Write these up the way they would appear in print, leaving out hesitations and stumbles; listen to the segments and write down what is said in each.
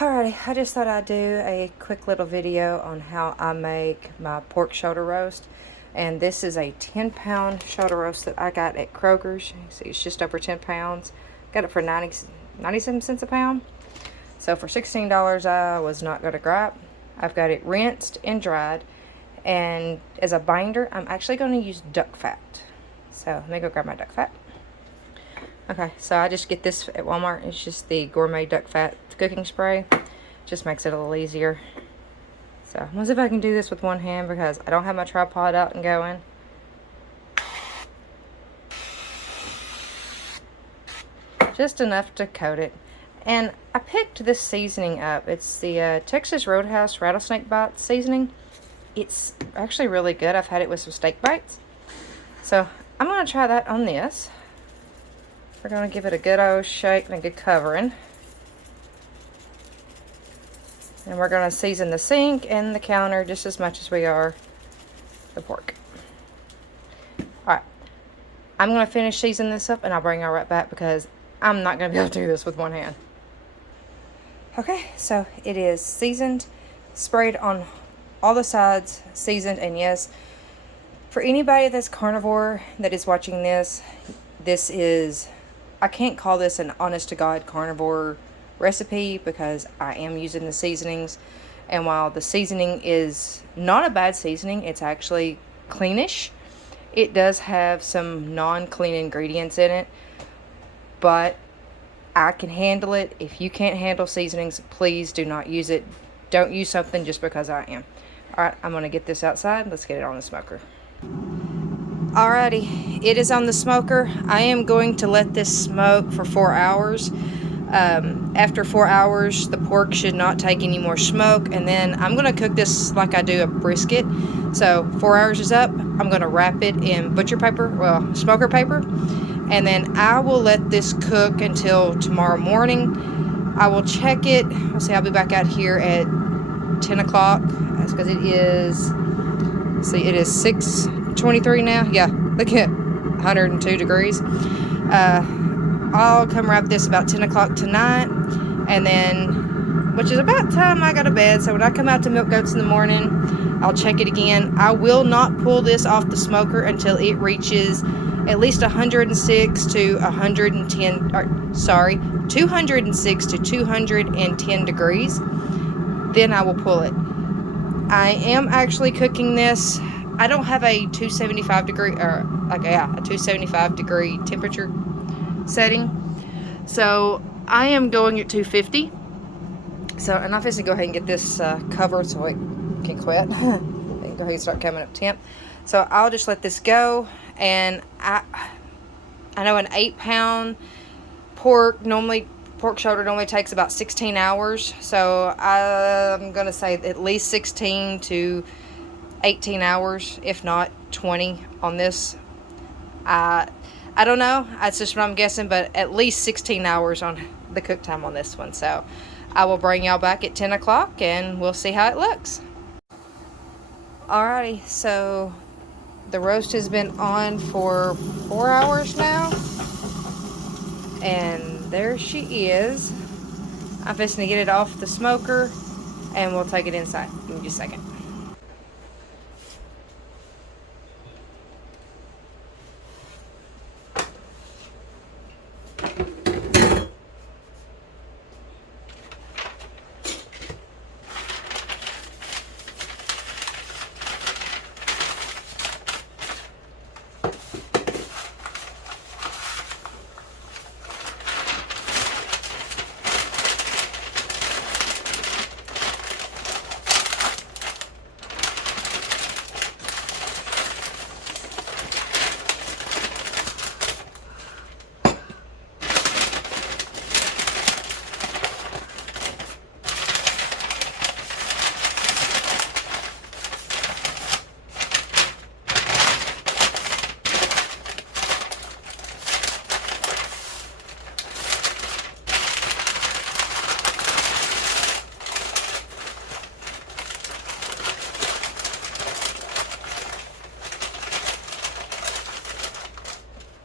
Alrighty, I just thought I'd do a quick little video on how I make my pork shoulder roast. And this is a 10-pound shoulder roast that I got at Krogers. See, it's just over 10 pounds. Got it for 97 cents a pound. So for $16, I was not going to gripe. I've got it rinsed and dried. And as a binder, I'm actually going to use duck fat. So let me go grab my duck fat. Okay, so I just get this at Walmart. It's just the gourmet duck fat cooking spray. Just makes it a little easier. So I'm gonna see if I can do this with one hand because I don't have my tripod out and going. Just enough to coat it. And I picked this seasoning up. It's the Texas Roadhouse Rattlesnake Bites seasoning. It's actually really good. I've had it with some steak bites. So I'm gonna try that on this. We're going to give it a good old shake and a good covering. And we're going to season the sink and the counter just as much as we are the pork. Alright, I'm going to finish seasoning this up and I'll bring y'all right back because I'm not going to be able to do this with one hand. Okay, so it is seasoned, sprayed on all the sides, seasoned, and yes, for anybody that's carnivore that is watching this, this is... I can't call this an honest-to-God carnivore recipe because I am using the seasonings. And while the seasoning is not a bad seasoning, it's actually cleanish. It does have some non-clean ingredients in it. But I can handle it. If you can't handle seasonings, please do not use it. Don't use something just because I am. Alright, I'm going to get this outside. Let's get it on the smoker. Alrighty, it is on the smoker. I am going to let this smoke for 4 hours. After 4 hours, the pork should not take any more smoke, and then I'm going to cook this like I do a brisket. So 4 hours is up. I'm going to wrap it in butcher paper, well, smoker paper, and then I will let this cook until tomorrow morning. I will check it. I'll see, I'll be back out here at 10 o'clock. That's because it is, see, it is 6:23 now. Yeah, look at 102 degrees. I'll come wrap this about 10 o'clock tonight, and then, which is about time I go to bed. So when I come out to milk goats in the morning, I'll check it again. I will not pull this off the smoker until it reaches at least 106 to 110, or sorry, 206 to 210 degrees. Then I will pull it. I am actually cooking this. I don't have a 275 degree, or like, yeah, a 275 degree temperature setting. So I am going at 250. So, and I'm just gonna go ahead and get this covered so it can quit. And go ahead and start coming up temp. So I'll just let this go. And I know an 8-pound pork shoulder normally takes about 16 hours. So I'm gonna say at least 16 to 18 hours, if not 20 on this. I don't know, that's just what I'm guessing, but at least 16 hours on the cook time on this one. So I will bring y'all back at 10 o'clock and we'll see how it looks. Alrighty, so the roast has been on for 4 hours now, and there she is. I'm fixing to get it off the smoker and we'll take it inside. Give me just a second.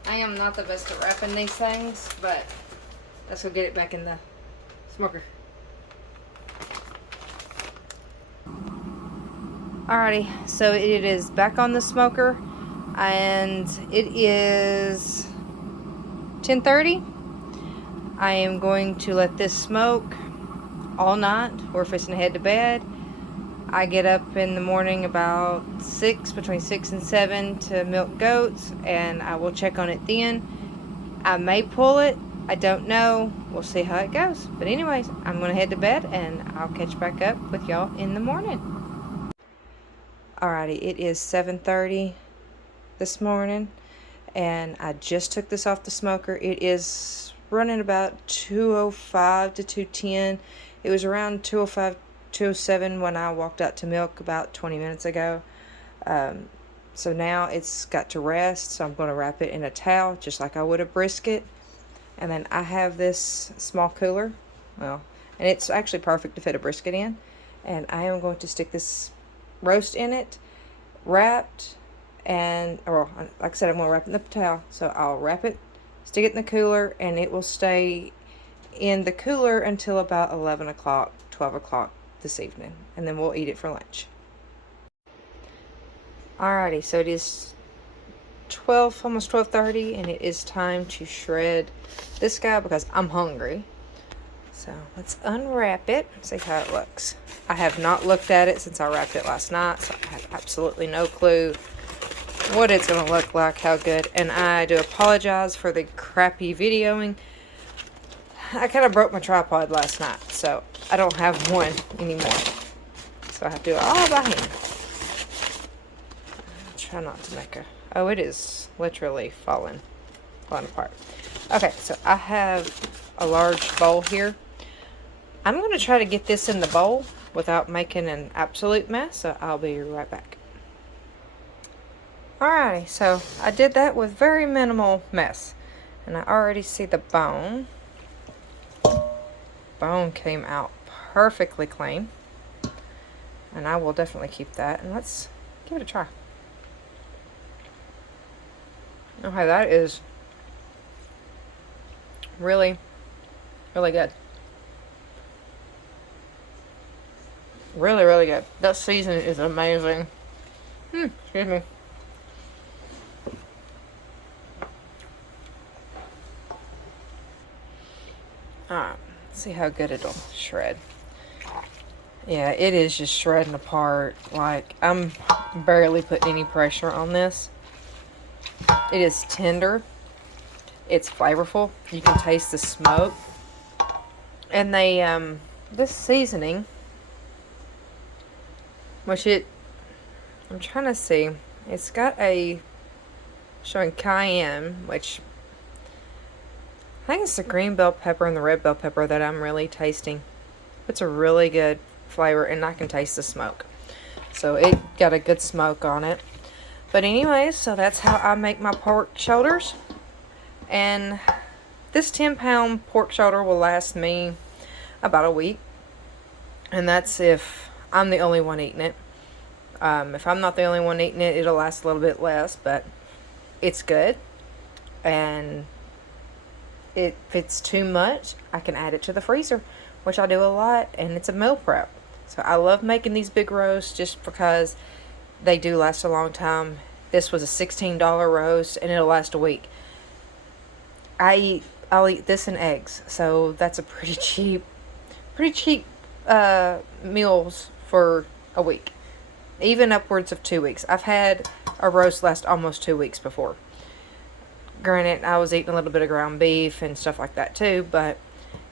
I am not the best at wrapping these things, but let's go get it back in the smoker. Alrighty, so it is back on the smoker, and it is 10:30. I am going to let this smoke all night. We're fixing to head to bed. I get up in the morning about 6, between 6 and 7 to milk goats, and I will check on it then. I may pull it. I don't know. We'll see how it goes. But anyways, I'm going to head to bed, and I'll catch back up with y'all in the morning. Alrighty, it is 7:30 this morning, and I just took this off the smoker. It is running about 205 to 210. It was around 205, 207 when I walked out to milk about 20 minutes ago. So now it's got to rest, so I'm going to wrap it in a towel just like I would a brisket. And then I have this small cooler, and it's actually perfect to fit a brisket in. And I am going to stick this roast in it, wrapped, or like I said, I'm going to wrap it in the towel. So I'll wrap it, stick it in the cooler, and it will stay in the cooler until about 11 o'clock, 12 o'clock this evening. And then we'll eat it for lunch. Alrighty, so it is 12, almost 12:30, and it is time to shred this guy because I'm hungry. So let's unwrap it, see how it looks. I have not looked at it since I wrapped it last night, so I have absolutely no clue what it's going to look like, how good. And I do apologize for the crappy videoing. I kind of broke my tripod last night, so I don't have one anymore. So I have to do it all by hand. Try not to make oh, it is literally falling apart. Okay, so I have a large bowl here. I'm going to try to get this in the bowl without making an absolute mess, so I'll be right back. Alrighty, so I did that with very minimal mess. And I already see the bone. Bone came out perfectly clean. And I will definitely keep that. And let's give it a try. Okay, that is really, really good. Really, really good. That seasoning is amazing. Excuse me. Alright, let's see how good it'll shred. Yeah, it is just shredding apart. Like, I'm barely putting any pressure on this. It is tender. It's flavorful. You can taste the smoke. And they, this seasoning, I'm trying to see. It's got showing cayenne, which I think it's the green bell pepper and the red bell pepper that I'm really tasting. It's a really good flavor, and I can taste the smoke. So it got a good smoke on it. But anyways, so that's how I make my pork shoulders. And this 10-pound pork shoulder will last me about a week. And that's if I'm the only one eating it. If I'm not the only one eating it, it'll last a little bit less, but it's good. And if it's too much, I can add it to the freezer, which I do a lot, and it's a meal prep. So I love making these big roasts just because they do last a long time. This was a $16 roast, and it'll last a week. I'll eat this and eggs, so that's a pretty cheap meals for a week, even upwards of 2 weeks. I've had a roast last almost 2 weeks before. Granted, I was eating a little bit of ground beef and stuff like that too, but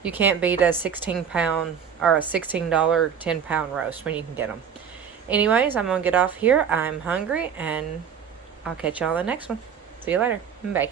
you can't beat a 16-pound or a $16 10-pound roast when you can get them. Anyways, I'm gonna get off here. I'm hungry, and I'll catch y'all on the next one. See you later. Bye.